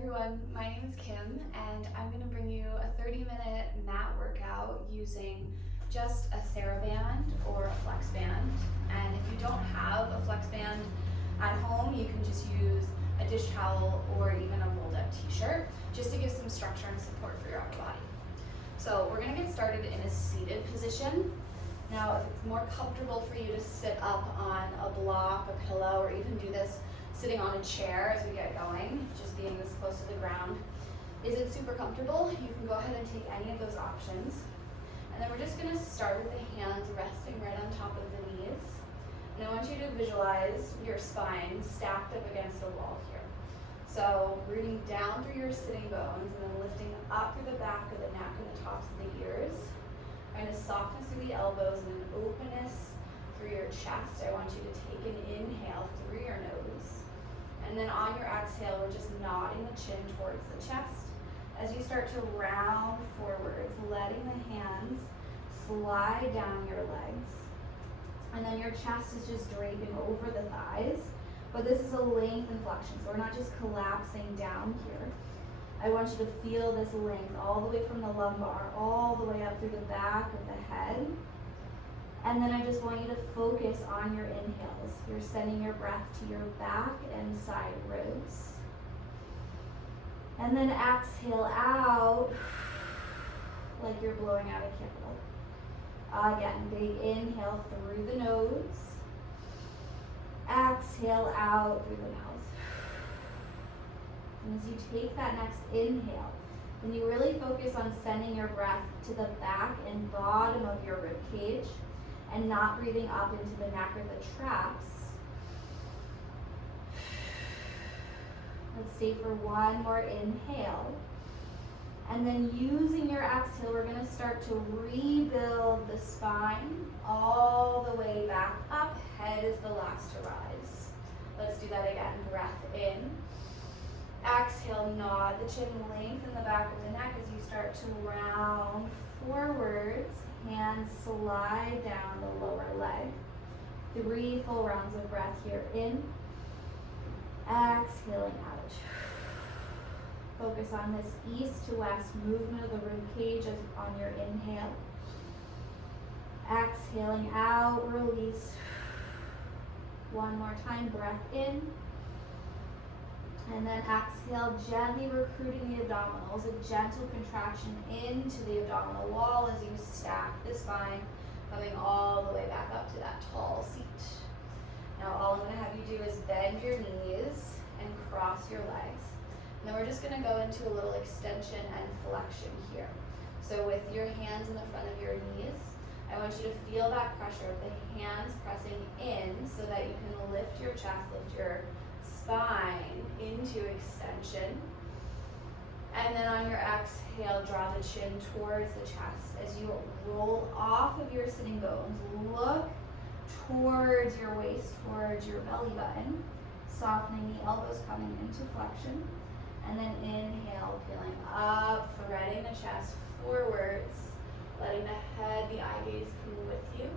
everyone, my name is Kim and I'm going to bring you a 30-minute mat workout using just a TheraBand or a flex band. And if you don't have a flex band at home, you can just use a dish towel or even a rolled up t-shirt just to give some structure and support for your upper body. So we're going to get started in a seated position. Now if it's more comfortable for you to sit up on a block, a pillow, or even do this sitting on a chair as we get going, just being this close to the ground isn't super comfortable, you can go ahead and take any of those options. And then we're just going to start with the hands resting right on top of the knees. And I want you to visualize your spine stacked up against a wall here. So rooting down through your sitting bones and then lifting up through the back of the neck and the tops of the ears. Find a softness through the elbows and an openness through your chest. I want you to take an inhale through your nose. And then on your exhale, we're just nodding the chin towards the chest. As you start to round forwards, letting the hands slide down your legs. And then your chest is just draping over the thighs. But this is a length and flexion, so we're not just collapsing down here. I want you to feel this length all the way from the lumbar, all the way up through the back of the head. And then I just want you to focus on your inhales. You're sending your breath to your back and side ribs. And then exhale out like you're blowing out a candle. Again, big inhale through the nose. Exhale out through the mouth. And as you take that next inhale, then you really focus on sending your breath to the back and bottom of your rib cage and not breathing up into the neck or the traps. Let's stay for one more inhale. And then using your exhale, we're going to start to rebuild the spine all the way back up. Head is the last to rise. Let's do that again. Breath in. Exhale, nod the chin, lengthen the back of the neck as you start to round forwards. Hands slide down the lower leg. 3 full rounds of breath here. In. Exhaling out. Focus on this east to west movement of the rib cage on your inhale. Exhaling out, release. One more time, breath in. And then exhale, gently recruiting the abdominals, a gentle contraction into the abdominal wall as you stack the spine, coming all the way back up to that tall seat. Now all I'm going to have you do is bend your knees and cross your legs. And then we're just going to go into a little extension and flexion here. So with your hands in the front of your knees, I want you to feel that pressure of the hands pressing in so that you can lift your chest, lift your spine into extension. And then on your exhale, draw the chin towards the chest. As you roll off of your sitting bones, look towards your waist, towards your belly button, softening the elbows, coming into flexion. And then inhale, peeling up, threading the chest forwards, letting the head, the eye gaze come with you.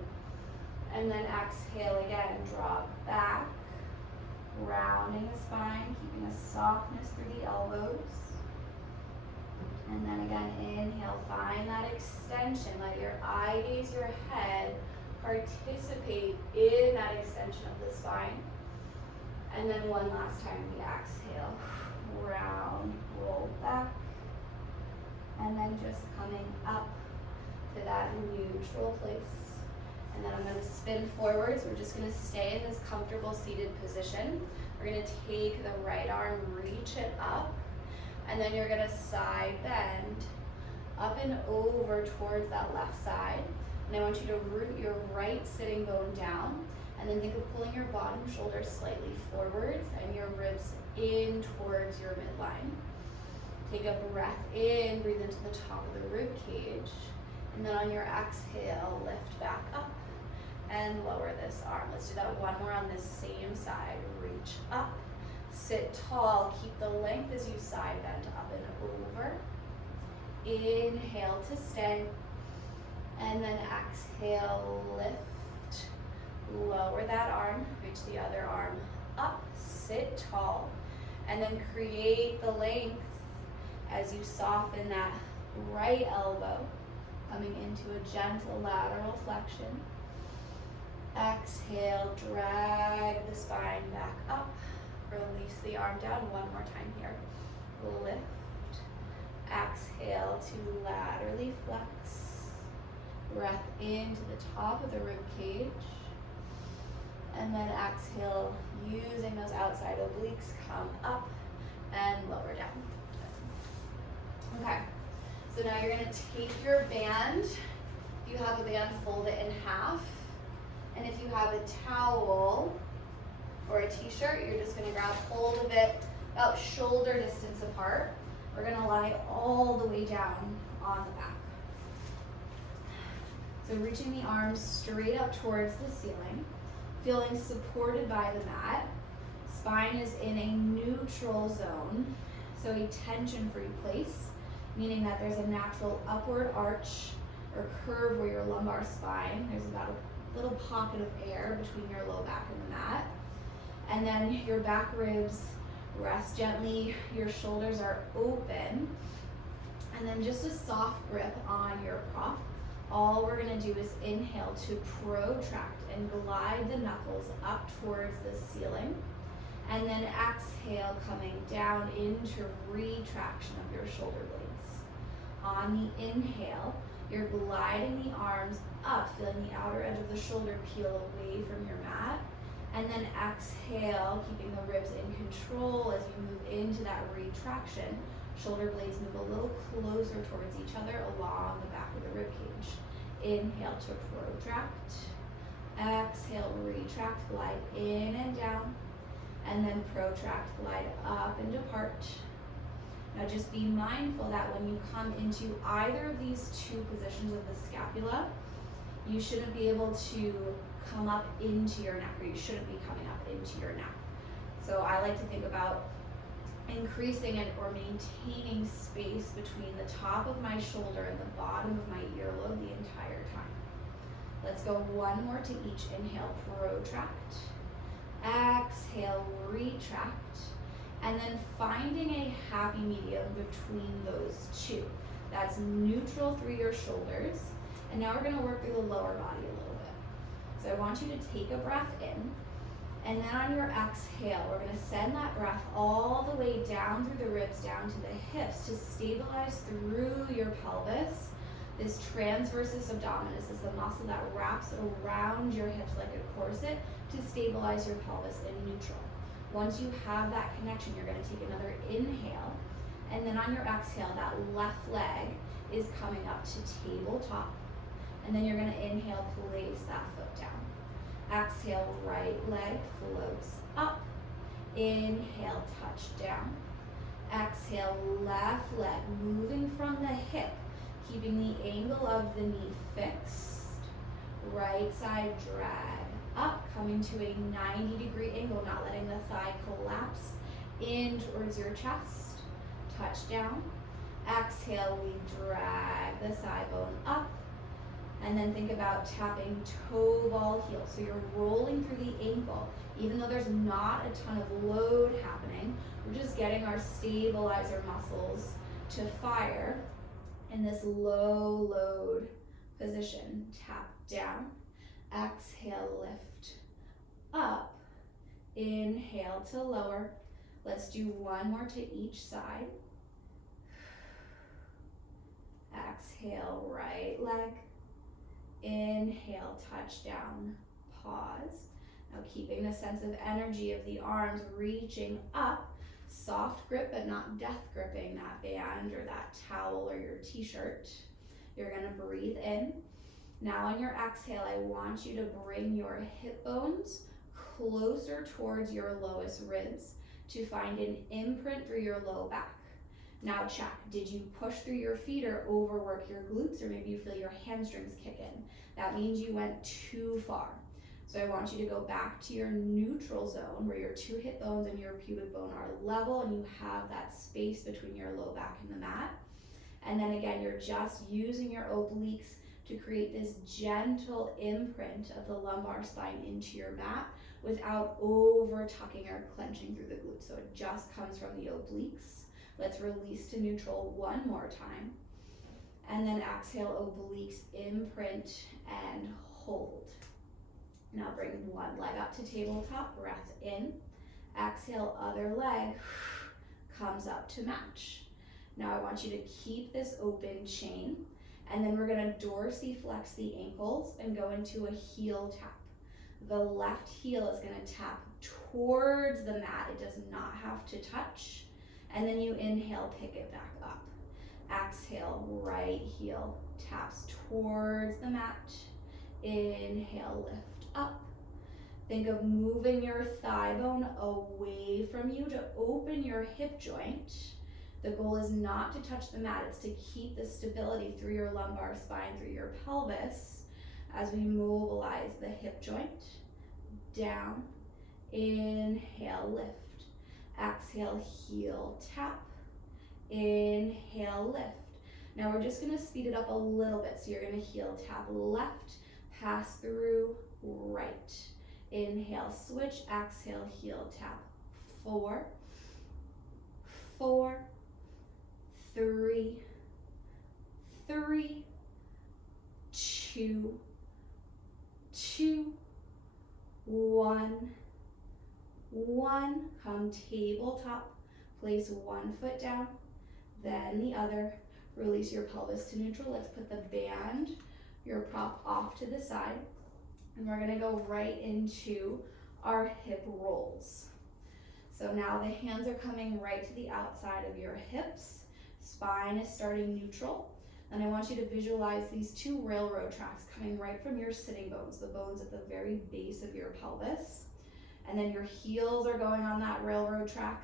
And then exhale again, draw back, rounding the spine, keeping a softness through the elbows. And then again, inhale, find that extension. Let your eye gaze, your head, participate in that extension of the spine. And then one last time, we exhale, round, roll back. And then just coming up to that neutral place. And then I'm going to spin forwards. We're just going to stay in this comfortable seated position. We're going to take the right arm, reach it up, and then you're going to side bend up and over towards that left side. And I want you to root your right sitting bone down, and then think of pulling your bottom shoulder slightly forwards and your ribs in towards your midline. Take a breath in, breathe into the top of the rib cage, and then on your exhale, lift back up and lower this arm. Let's do that one more on this same side. Reach up, sit tall, keep the length as you side bend up and over. Inhale to stay, and then exhale, lift, lower that arm, reach the other arm up, sit tall, And then create the length as you soften that right elbow, coming into a gentle lateral flexion. Exhale, drag the spine back up. Release the arm down one more time here. Lift. Exhale to laterally flex. Breath into the top of the rib cage. And then exhale, using those outside obliques, come up and lower down. Okay, so now you're gonna take your band. If you have a band, fold it in half. And if you have a towel or a t-shirt, you're just gonna grab hold of it about shoulder distance apart. We're gonna lie all the way down on the back. So reaching the arms straight up towards the ceiling, feeling supported by the mat. Spine is in a neutral zone, so a tension-free place, meaning that there's a natural upward arch or curve where your lumbar spine, there's about a little pocket of air between your low back and the mat. And then your back ribs rest gently, your shoulders are open, and then just a soft grip on your prop. All we're gonna do is inhale to protract and glide the knuckles up towards the ceiling. And then exhale, coming down into retraction of your shoulder blades. On the inhale, you're gliding the arms up, feeling the outer edge of the shoulder peel away from your mat. And then exhale, keeping the ribs in control as you move into that retraction. Shoulder blades move a little closer towards each other along the back of the rib cage. Inhale to protract. Exhale, retract, glide in and down. And then protract, glide up and depart. Now just be mindful that when you come into either of these two positions of the scapula, you shouldn't be able to come up into your neck, or you shouldn't be coming up into your neck. So I like to think about increasing and or maintaining space between the top of my shoulder and the bottom of my earlobe the entire time. Let's go one more to each. Inhale, protract. Exhale, retract. And then finding a happy medium between those two. That's neutral through your shoulders. And now we're gonna work through the lower body a little bit. So I want you to take a breath in, and then on your exhale, we're gonna send that breath all the way down through the ribs, down to the hips to stabilize through your pelvis. This transversus abdominis is the muscle that wraps around your hips like a corset to stabilize your pelvis in neutral. Once you have that connection, you're gonna take another inhale, and then on your exhale, that left leg is coming up to tabletop. And then you're gonna inhale, place that foot down. Exhale, right leg floats up. Inhale, touch down. Exhale, left leg moving from the hip, keeping the angle of the knee fixed. Right side drag up, coming to a 90-degree angle, not letting the thigh collapse in towards your chest. Touch down. Exhale, we drag the thigh bone up. And then think about tapping toe ball heel. So you're rolling through the ankle. Even though there's not a ton of load happening, we're just getting our stabilizer muscles to fire in this low load position. Tap down. Exhale, lift up. Inhale to lower. Let's do one more to each side. Exhale, right leg. Inhale, touch down, pause. Now keeping the sense of energy of the arms reaching up, soft grip but not death gripping that band or that towel or your t-shirt. You're gonna breathe in. Now on your exhale, I want you to bring your hip bones closer towards your lowest ribs to find an imprint through your low back. Now check, did you push through your feet or overwork your glutes, or maybe you feel your hamstrings kick in? That means you went too far. So I want you to go back to your neutral zone where your two hip bones and your pubic bone are level and you have that space between your low back and the mat. And then again, you're just using your obliques to create this gentle imprint of the lumbar spine into your mat without over tucking or clenching through the glutes. So it just comes from the obliques. Let's release to neutral one more time. And then exhale, obliques, imprint, and hold. Now bring one leg up to tabletop, breath in. Exhale, other leg comes up to match. Now I want you to keep this open chain, and then we're gonna dorsiflex the ankles and go into a heel tap. The left heel is gonna tap towards the mat. It does not have to touch. And then you inhale, pick it back up. Exhale, right heel taps towards the mat. Inhale, lift up. Think of moving your thigh bone away from you to open your hip joint. The goal is not to touch the mat, it's to keep the stability through your lumbar spine, through your pelvis, as we mobilize the hip joint. Down, inhale, lift. Exhale, heel tap. Inhale, lift. Now we're just gonna speed it up a little bit. So you're gonna heel tap left, pass through right. Inhale, switch, exhale, heel tap. 4, 4, 3, 3, 2, 2, 1, 1. Come tabletop, place one foot down, then the other. Release your pelvis to neutral. Let's put the band, your prop, off to the side. And we're gonna go right into our hip rolls. So now the hands are coming right to the outside of your hips. Spine is starting neutral. And I want you to visualize these two railroad tracks coming right from your sitting bones, the bones at the very base of your pelvis. And then your heels are going on that railroad track,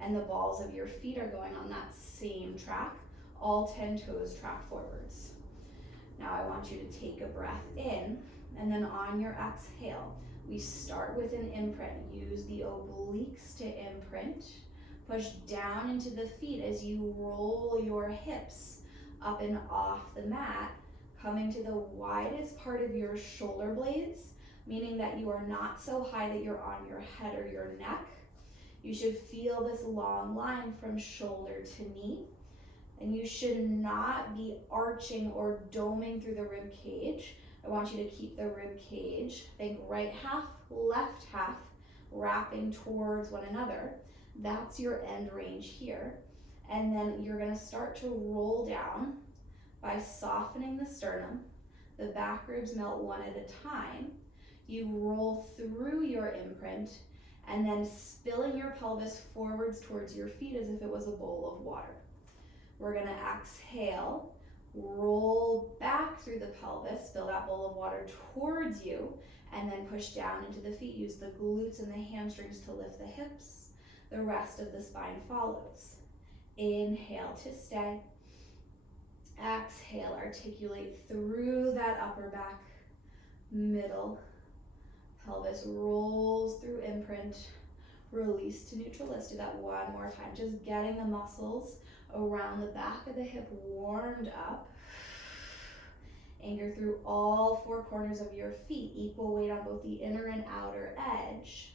and the balls of your feet are going on that same track. All 10 toes track forwards. Now I want you to take a breath in, and then on your exhale, we start with an imprint. Use the obliques to imprint. Push down into the feet as you roll your hips up and off the mat, coming to the widest part of your shoulder blades, meaning that you are not so high that you're on your head or your neck. You should feel this long line from shoulder to knee. And you should not be arching or doming through the rib cage. I want you to keep the rib cage, think right half, left half, wrapping towards one another. That's your end range here. And then you're gonna start to roll down by softening the sternum. The back ribs melt one at a time. You roll through your imprint and then spilling your pelvis forwards towards your feet as if it was a bowl of water. We're gonna exhale, roll back through the pelvis, spill that bowl of water towards you, and then push down into the feet. Use the glutes and the hamstrings to lift the hips. The rest of the spine follows. Inhale to stay. Exhale, articulate through that upper back, middle. Pelvis rolls through imprint. Release to neutral. Let's do that one more time. Just getting the muscles around the back of the hip warmed up. Anchor through all 4 corners of your feet. Equal weight on both the inner and outer edge.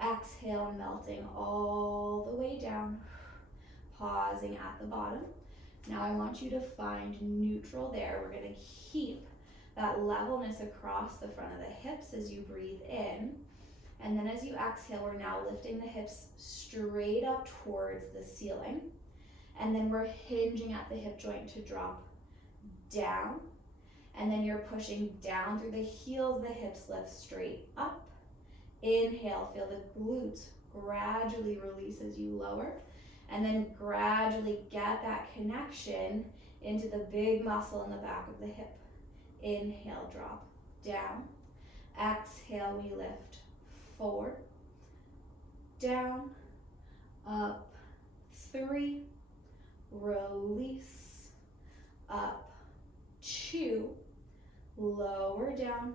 Exhale, melting all the way down. Pausing at the bottom. Now I want you to find neutral there. We're going to keep that levelness across the front of the hips as you breathe in. And then as you exhale, we're now lifting the hips straight up towards the ceiling. And then we're hinging at the hip joint to drop down. And then you're pushing down through the heels, the hips lift straight up. Inhale, feel the glutes gradually release as you lower. And then gradually get that connection into the big muscle in the back of the hip. Inhale, drop down. Exhale, we lift forward, down, up, 3, release, up, 2, lower down.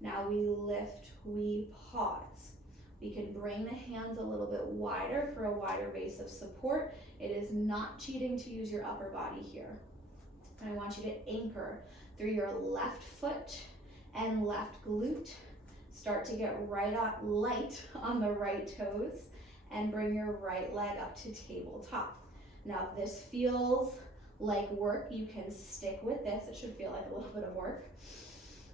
Now we lift, we pause. We can bring the hands a little bit wider for a wider base of support. It is not cheating to use your upper body here. And I want you to anchor through your left foot and left glute. Start to get light on the right toes and bring your right leg up to tabletop. Now, if this feels like work, you can stick with this. It should feel like a little bit of work.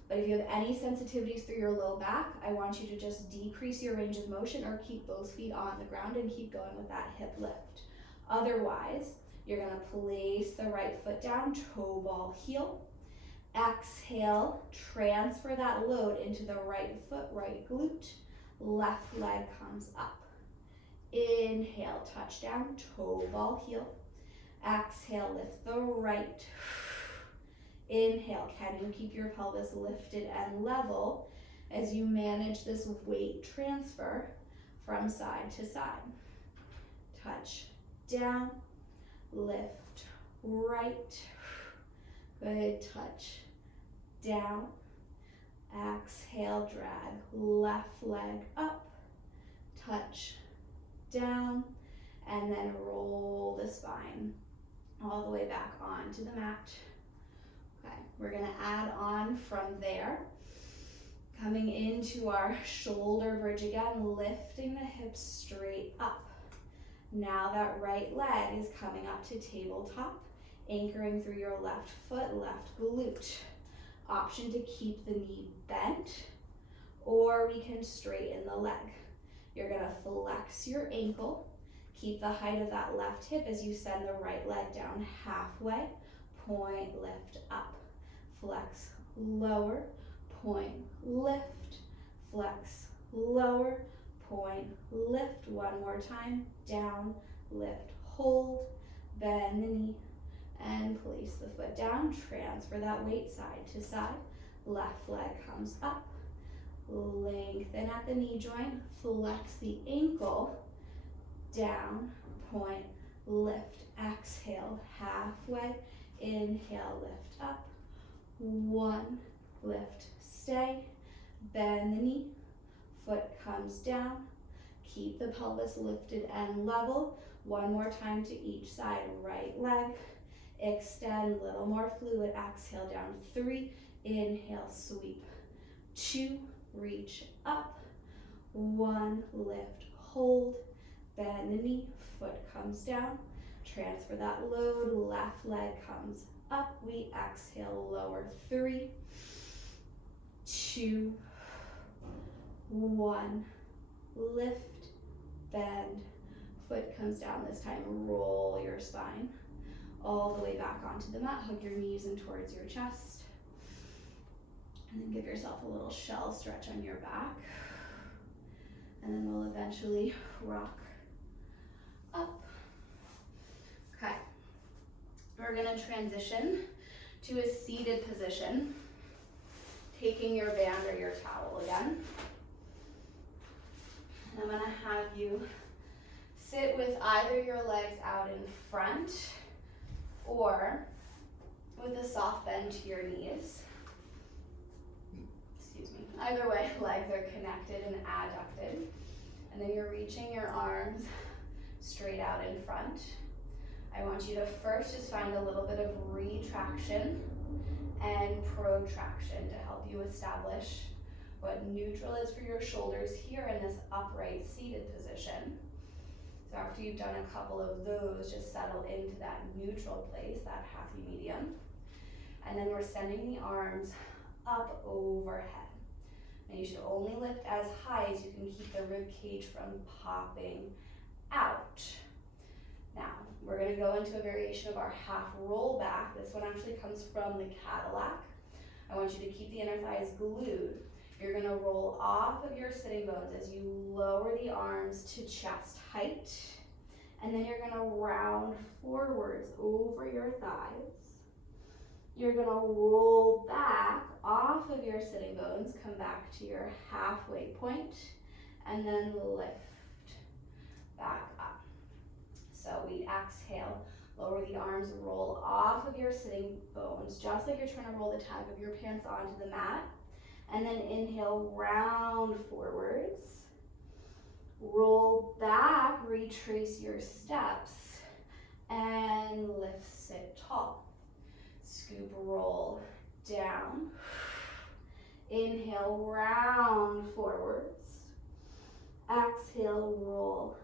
But if you have any sensitivities through your low back, I want you to just decrease your range of motion or keep both feet on the ground and keep going with that hip lift. Otherwise, you're gonna place the right foot down, toe ball heel. Exhale, transfer that load into the right foot, right glute. Left leg comes up. Inhale, touch down, toe ball heel. Exhale, lift the right. Inhale, can you keep your pelvis lifted and level as you manage this weight transfer from side to side? Touch down, lift right. Good, touch down. Exhale, drag left leg up, touch down, and then roll the spine all the way back onto the mat. Okay, we're gonna add on from there. Coming into our shoulder bridge again, lifting the hips straight up. Now that right leg is coming up to tabletop, anchoring through your left foot, left glute. Option to keep the knee bent, or we can straighten the leg. You're gonna flex your ankle, keep the height of that left hip as you send the right leg down halfway, point, lift up, flex, lower, point, lift, flex, lower, point, lift. One more time, down, lift, hold, bend the knee, and place the foot down. Transfer that weight side to side. Left leg comes up, lengthen at the knee joint, flex the ankle, down, point, lift, exhale, halfway, inhale, lift up, one, lift, stay, bend the knee, foot comes down, keep the pelvis lifted and level. One more time to each side, right leg, extend, little more fluid, exhale down, 3, inhale, sweep, 2, reach up, 1, lift, hold, bend the knee, foot comes down, transfer that load, left leg comes up, we exhale, lower, 3, 2, 1, lift, bend, foot comes down this time, roll your spine all the way back onto the mat, hug your knees in towards your chest, and then give yourself a little shell stretch on your back, and then we'll eventually rock up. Okay, we're gonna transition to a seated position, taking your band or your towel again. And I'm gonna have you sit with either your legs out in front or with a soft bend to your knees. Excuse me. Either way, legs are connected and adducted. And then you're reaching your arms straight out in front. I want you to first just find a little bit of retraction and protraction to help you establish what neutral is for your shoulders here in this upright seated position. So after you've done a couple of those, just settle into that neutral place, that happy medium. And then we're sending the arms up overhead. And you should only lift as high as you can keep the rib cage from popping out. Now, we're gonna go into a variation of our half roll back. This one actually comes from the Cadillac. I want you to keep the inner thighs glued. You're gonna roll off of your sitting bones as you lower the arms to chest height. And then you're gonna round forwards over your thighs. You're gonna roll back off of your sitting bones, come back to your halfway point, and then lift back up. So we exhale, lower the arms, roll off of your sitting bones, just like you're trying to roll the tag of your pants onto the mat. And then inhale, round forwards. Roll back, retrace your steps, and lift, sit tall. Scoop, roll down. Inhale, round forwards. Exhale, roll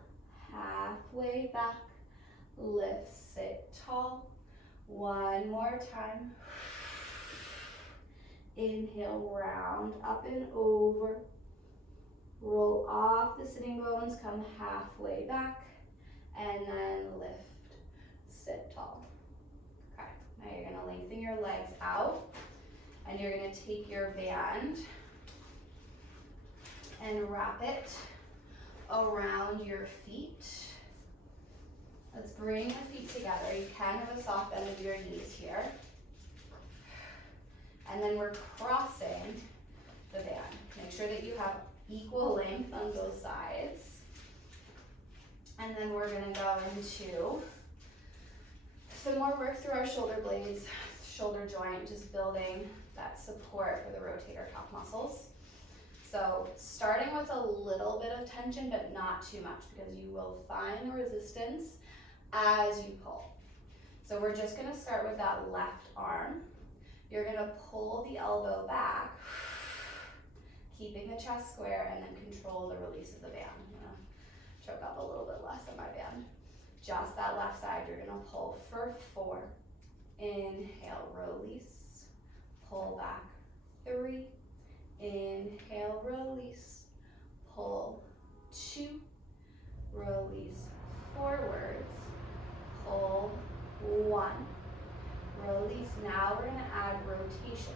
halfway back. Lift, sit tall. One more time. Inhale, round up and over. Roll off the sitting bones, come halfway back, and then lift, sit tall. Okay, now you're gonna lengthen your legs out, and you're gonna take your band and wrap it around your feet. Let's bring the feet together. You can have a soft bend of your knees here. And then we're crossing the band. Make sure that you have equal length on both sides. And then we're gonna go into some more work through our shoulder blades, shoulder joint, just building that support for the rotator cuff muscles. So starting with a little bit of tension, but not too much, because you will find resistance as you pull. So we're just gonna start with that left arm. You're gonna pull the elbow back, keeping the chest square, and then control the release of the band. I'm gonna choke up a little bit less on my band. Just that left side, you're gonna pull for 4. Inhale, release, pull back, 3. Inhale, release, pull, 2, release, forwards, pull, 1. Release. Now we're going to add rotation.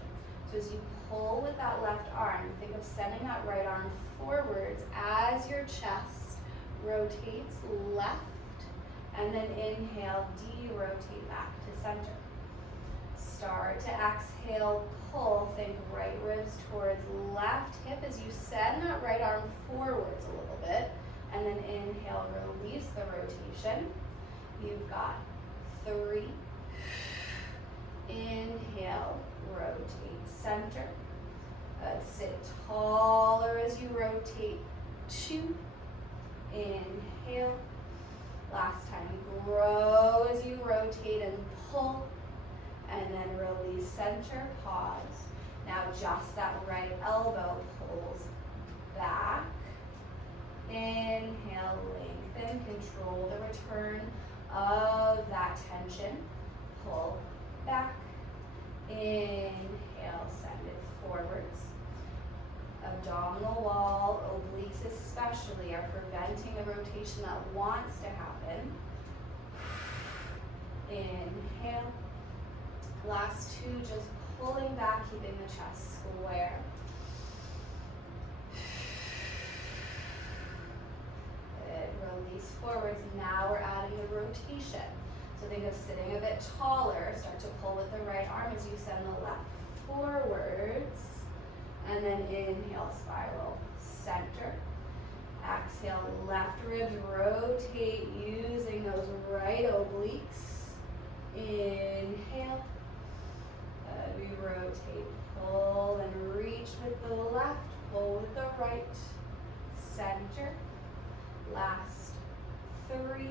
So as you pull with that left arm, think of sending that right arm forwards as your chest rotates left, and then inhale, de-rotate back to center. Start to exhale, pull, think right ribs towards left hip as you send that right arm forwards a little bit, and then inhale, release the rotation. You've got 3. Inhale, rotate center. Sit taller as you rotate. 2. Inhale. Last time, grow as you rotate and pull. And then release center, pause. Now just that right elbow pulls back. Inhale, lengthen, control the return of that tension. Pull back. Inhale, send it forwards. Abdominal wall, obliques especially, are preventing the rotation that wants to happen. Inhale. Last 2, just pulling back, keeping the chest square. Good. Release forwards. Now we're adding the rotation. So think of sitting a bit taller. Start to pull with the right arm as you send the left forwards. And then inhale, spiral, center. Exhale, left ribs rotate using those right obliques. Inhale. We rotate, pull and reach with the left, pull with the right. Center. Last 3.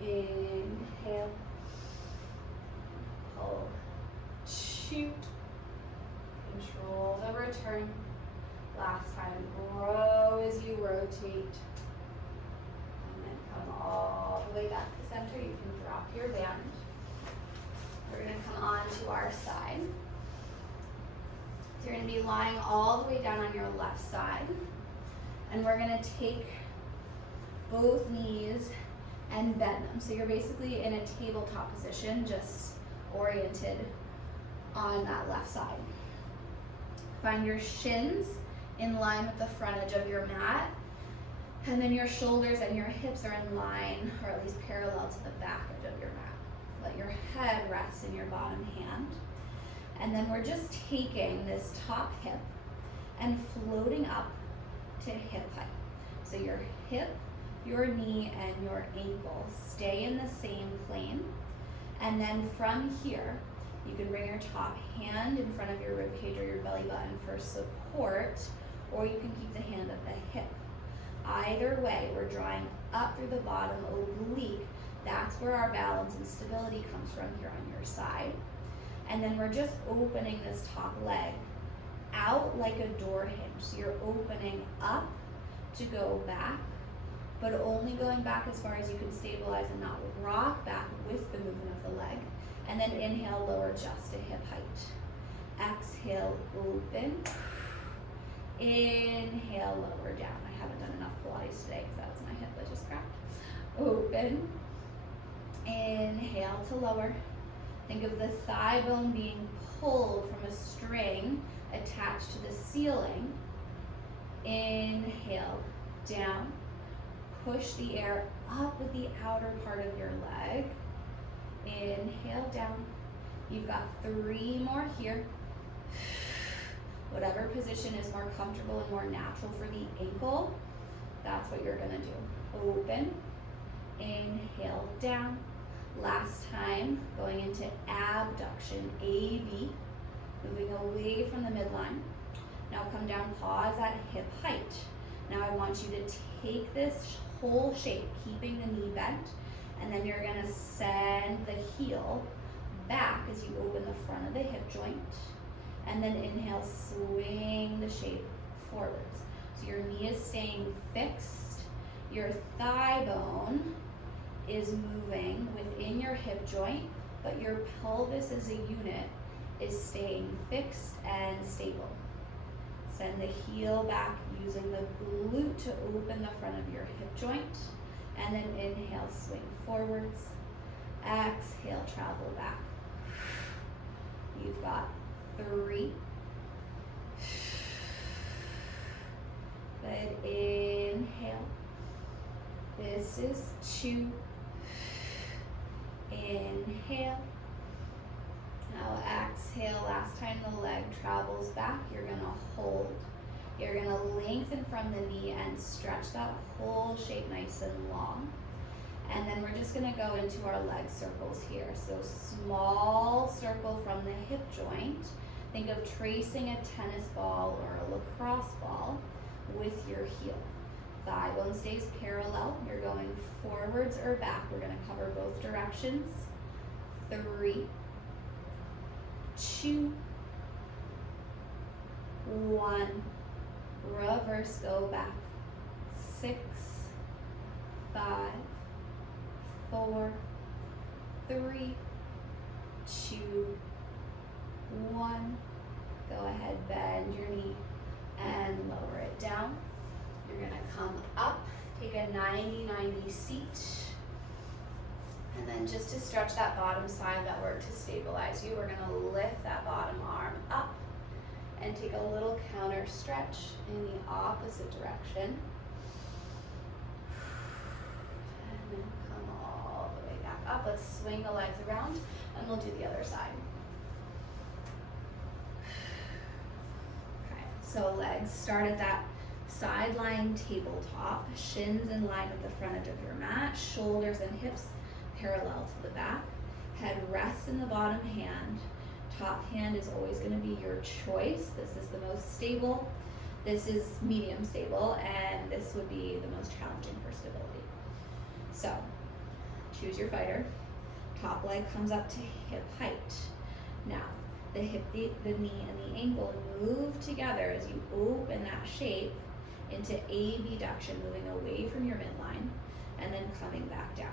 Inhale. Pull. 2. Control the return. Last time, grow as you rotate. And then come all the way back to center. You can drop your band. We're going to come on to our side. So you're going to be lying all the way down on your left side. And we're going to take both knees and bend them. So you're basically in a tabletop position, just oriented on that left side. Find your shins in line with the front edge of your mat. And then your shoulders and your hips are in line, or at least parallel to the back edge of your mat. Let your head rest in your bottom hand. And then we're just taking this top hip and floating up to hip height. So your hip, your knee, and your ankle stay in the same plane. And then from here, you can bring your top hand in front of your rib cage or your belly button for support, or you can keep the hand at the hip. Either way, we're drawing up through the bottom oblique. That's where our balance and stability comes from here on your side. And then we're just opening this top leg out like a door hinge. So you're opening up to go back, but only going back as far as you can stabilize and not rock back with the movement of the leg. And then inhale, lower just to hip height. Exhale, open. Inhale, lower down. I haven't done enough Pilates today because that was my hip that just cracked. Open. Inhale to lower. Think of the thigh bone being pulled from a string attached to the ceiling. Inhale, down. Push the air up with the outer part of your leg. Inhale, down. You've got 3 more here. Whatever position is more comfortable and more natural for the ankle, that's what you're gonna do. Open, inhale, down. Last time, going into abduction, AB, moving away from the midline. Now come down, pause at hip height. Now I want you to take this whole shape, keeping the knee bent, and then you're gonna send the heel back as you open the front of the hip joint. And then inhale, swing the shape forwards. So your knee is staying fixed. Your thigh bone is moving within your hip joint, but your pelvis as a unit is staying fixed and stable. Send the heel back using the glute to open the front of your hip joint. And then inhale, swing forwards. Exhale, travel back. You've got 3. Good, inhale. This is 2. Inhale. Now exhale, last time the leg travels back, you're gonna hold. You're gonna lengthen from the knee and stretch that whole shape nice and long. And then we're just gonna go into our leg circles here. So small circle from the hip joint. Think of tracing a tennis ball or a lacrosse ball with your heel. Thigh bone stays parallel. You're going forwards or back. We're gonna cover both directions. 3, 2, 1. Reverse, go back. 6, 5, 4, 3, 2, 1. Go ahead, bend your knee and lower it down. You're gonna come up, take a 90-90 seat. And then just to stretch that bottom side that worked to stabilize you, we're gonna lift that bottom arm up and take a little counter stretch in the opposite direction. And then come all the way back up. Let's swing the legs around and we'll do the other side. Okay, so legs start at that sideline tabletop, shins in line with the front edge of your mat, shoulders and hips parallel to the back. Head rests in the bottom hand. Top hand is always going to be your choice. This is the most stable. This is medium stable, and this would be the most challenging for stability. So, choose your fighter. Top leg comes up to hip height. Now, the hip, the knee, and the ankle move together as you open that shape into abduction, moving away from your midline, and then coming back down.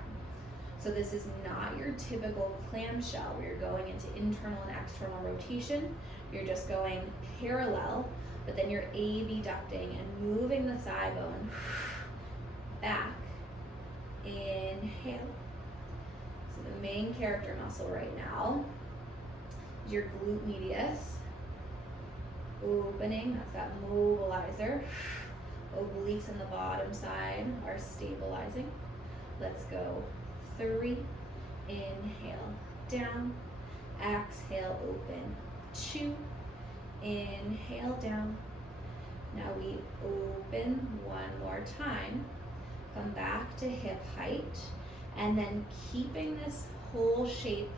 So this is not your typical clamshell where you're going into internal and external rotation. You're just going parallel, but then you're abducting and moving the thigh bone back. Inhale. So the main character muscle right now is your glute medius. Opening, that's that mobilizer. Obliques on the bottom side are stabilizing. Let's go. 3, inhale, down, exhale, open. 2, inhale, down. Now we open one more time, come back to hip height, and then keeping this whole shape,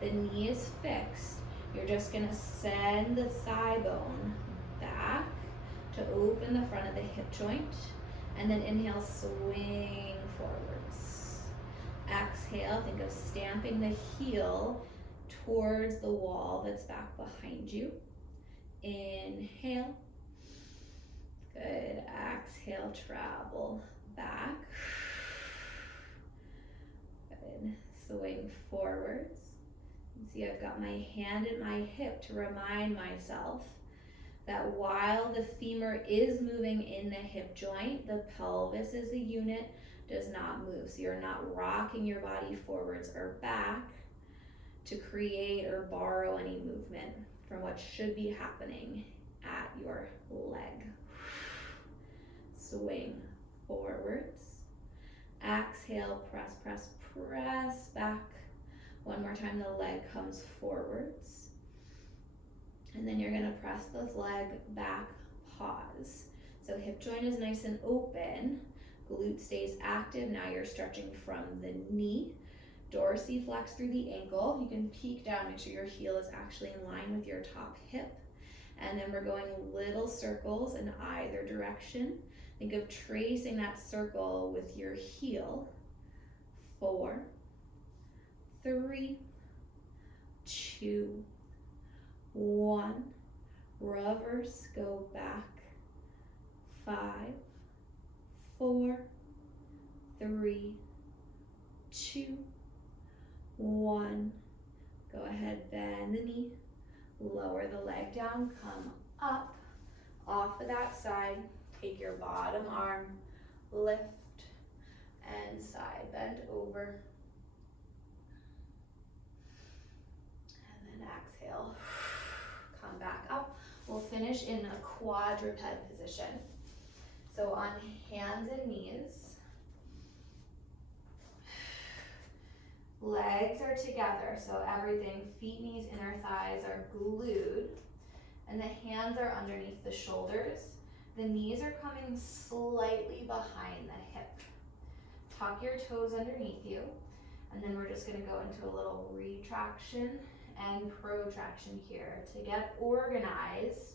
the knee is fixed. You're just gonna send the thigh bone back to open the front of the hip joint, and then inhale, swing forwards. Exhale, think of stamping the heel towards the wall that's back behind you. Inhale. Good. Exhale, travel back. Good. Swing forwards. See, I've got my hand at my hip to remind myself that while the femur is moving in the hip joint, the pelvis as a unit does not move. So you're not rocking your body forwards or back to create or borrow any movement from what should be happening at your leg. Swing forwards. Exhale, press, press, press back. One more time, the leg comes forwards. And then you're gonna press the leg back, pause. So hip joint is nice and open. Glute stays active. Now you're stretching from the knee. Dorsiflex through the ankle. You can peek down, make sure your heel is actually in line with your top hip. And then we're going little circles in either direction. Think of tracing that circle with your heel. 4, 3, 2, 1. Reverse, go back. 5, 4, 3, 2, 1. Go ahead, bend the knee, lower the leg down, come up, off of that side, take your bottom arm, lift, and side bend over. And then exhale, come back up. We'll finish in a quadruped position. So on hands and knees, legs are together, so everything, feet, knees, inner thighs are glued, and the hands are underneath the shoulders. The knees are coming slightly behind the hip. Tuck your toes underneath you, and then we're just gonna go into a little retraction and protraction here to get organized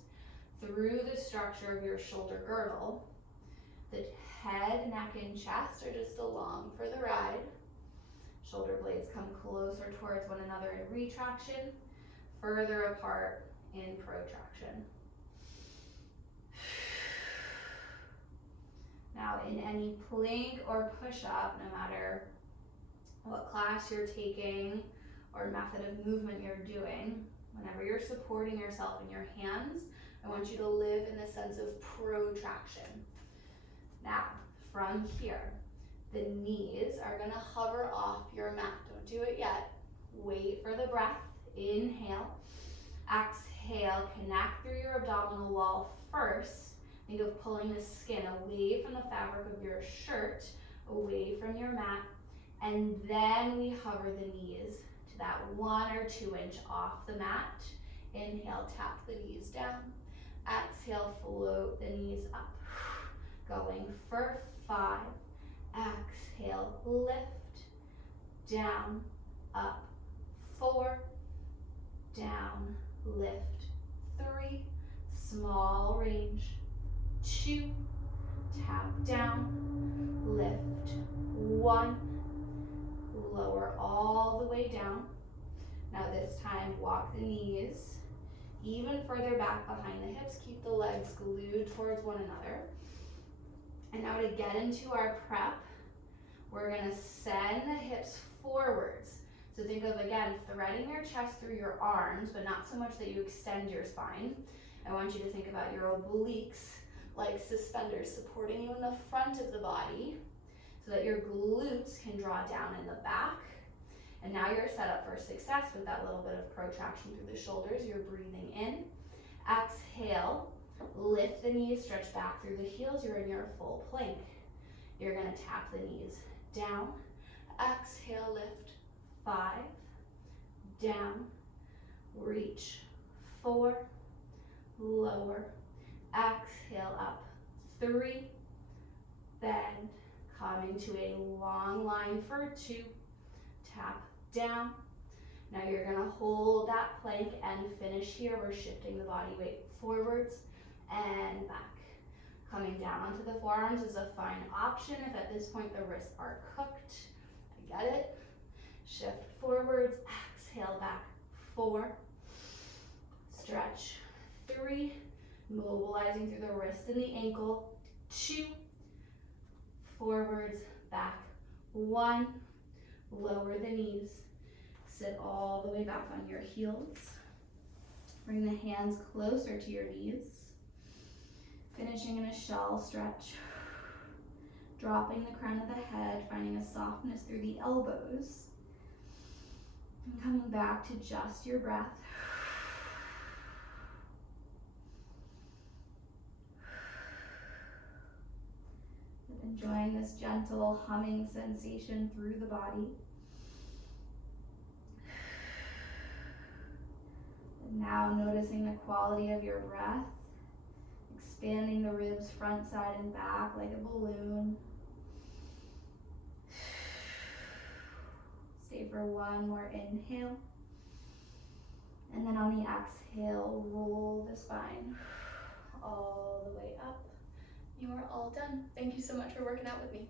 through the structure of your shoulder girdle. The head, neck, and chest are just along for the ride. Shoulder blades come closer towards one another in retraction, further apart in protraction. Now in any plank or push-up, no matter what class you're taking or method of movement you're doing, whenever you're supporting yourself in your hands, I want you to live in the sense of protraction. Now, from here, the knees are gonna hover off your mat. Don't do it yet. Wait for the breath. Inhale. Exhale, connect through your abdominal wall first. Think of pulling the skin away from the fabric of your shirt, away from your mat, and then we hover the knees to that 1 or 2 inch off the mat. Inhale, tap the knees down. Exhale, float the knees up. Going for 5. Exhale, lift, down, up, 4, down, lift, 3, small range, 2, tap down, lift, 1, lower all the way down. Now this time, walk the knees even further back behind the hips, keep the legs glued towards one another. And now to get into our prep, we're gonna send the hips forwards. So think of, again, threading your chest through your arms, but not so much that you extend your spine. I want you to think about your obliques like suspenders supporting you in the front of the body so that your glutes can draw down in the back. And now you're set up for success with that little bit of protraction through the shoulders. You're breathing in. Exhale, lift the knees, stretch back through the heels. You're in your full plank. You're gonna tap the knees down. Exhale, lift, 5, down, reach, 4, lower, exhale up, 3, bend, coming to a long line for 2, tap down. Now you're gonna hold that plank and finish here. We're shifting the body weight forwards and back. Coming down onto the forearms is a fine option if at this point the wrists are cooked. I get it. Shift forwards, exhale back, 4, stretch, 3, 3, mobilizing through the wrist and the ankle. 2, forwards, back. 1, lower the knees. Sit all the way back on your heels. Bring the hands closer to your knees. Finishing in a shell stretch. Dropping the crown of the head, finding a softness through the elbows. And coming back to just your breath. Enjoying this gentle humming sensation through the body. And now noticing the quality of your breath, expanding the ribs front, side, and back like a balloon. Stay for one more inhale. And then on the exhale, roll the spine all the way up. You are all done. Thank you so much for working out with me.